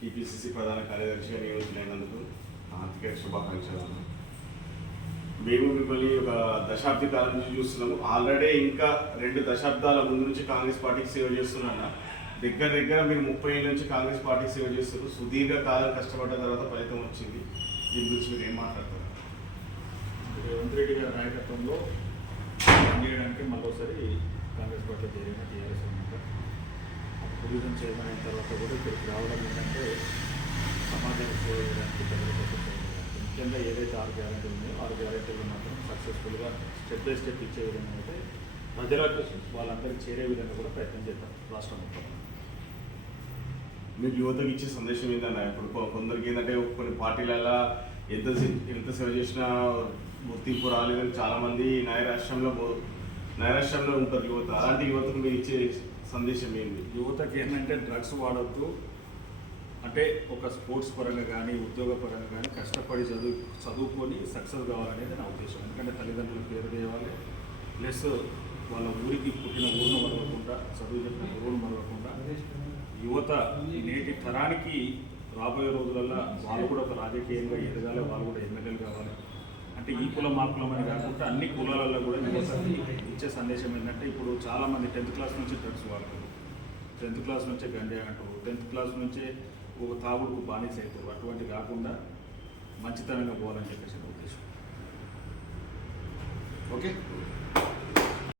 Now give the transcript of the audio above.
TPCC ప్రధాన కార్యదర్శిగా నియమితులైనందుకు ఆర్థిక శుభాకాంక్షలు. మేము మిమ్మల్ని ఒక దశాబ్ది కాలం నుంచి చూస్తున్నాము. ఆల్రెడీ ఇంకా రెండు దశాబ్దాల ముందు నుంచి కాంగ్రెస్ పార్టీకి సేవ చేస్తున్నా దగ్గర దగ్గర మీరు ముప్పై ఏళ్ళ నుంచి కాంగ్రెస్ పార్టీకి సేవ చేస్తున్నారు. సుదీర్ఘ కాలం కష్టపడ్డ తర్వాత ఫలితం వచ్చింది. దీని గురించి మీరు ఏం మాట్లాడతారు? రేవంత్ రెడ్డి గారి నాయకత్వంలో పనిచేయడానికి మరోసారి టూరిజం చైర్మన్ అయిన తర్వాత కూడా ఇక్కడికి రావడం ఏంటంటే సమాజానికి సేవ చేయడానికి ప్రజల కోసం సేవ చేయడానికి ముఖ్యంగా ఏదైతే ఆరు గ్యారెంటీ ఉన్నాయో ఆరు గ్యారెంటీలు మాత్రం సక్సెస్ఫుల్గా స్టెప్ బై స్టెప్ ఇచ్చే విధంగా అయితే ప్రజలకు వాళ్ళందరికీ చేరే విధంగా కూడా ప్రయత్నం చేద్దాం రాష్ట్రం మొత్తం. మీరు యువతకు ఇచ్చే సందేశం ఏంటన్నా? ఇప్పుడు కొందరికి ఏంటంటే కొన్ని పార్టీలలో ఎంత ఎంత సేవ చేసినా గుర్తింపు రాలేదని చాలామంది న్యాయ రాష్ట్రంలో నైరాశ్యంలో ఉంటారు యువత. అలాంటి యువతకు మీరు ఇచ్చే సందేశం ఏంటి యువతకి ఏంటంటే డ్రగ్స్ వాడొద్దు. అంటే ఒక స్పోర్ట్స్ పరంగా కానీ ఉద్యోగ పరంగా కానీ కష్టపడి చదువు చదువుకొని సక్సెస్ కావాలనేది నా ఉద్దేశం. ఎందుకంటే తల్లిదండ్రులు పేరు తేవాలి. ప్లస్ వాళ్ళ ఊరికి పుట్టిన ఊరును మరవకుండా చదువు చెప్పిన ఊరును మరవకుండా యువత నేటి తరానికి రాబోయే రోజులలో వాళ్ళు కూడా ఒక రాజకీయంగా ఎదగాలి వాళ్ళు కూడా ఎమ్మెల్యేలు కావాలి. అంటే ఈ కులం ఆ కులం అని కాకుండా అన్ని కులాలలో కూడా యువతకి ఇచ్చే సందేశం ఏంటంటే ఇప్పుడు చాలామంది టెన్త్ క్లాస్ నుంచి డ్రగ్స్ వాడతారు టెన్త్ క్లాస్ నుంచే గంజాయి అంటారు టెన్త్ క్లాస్ నుంచే ఒక తాగుడుకు బానిస అవుతారు. అటువంటి కాకుండా మంచితనంగా పోవాలని చెప్పేసి ఉద్దేశం. ఓకే?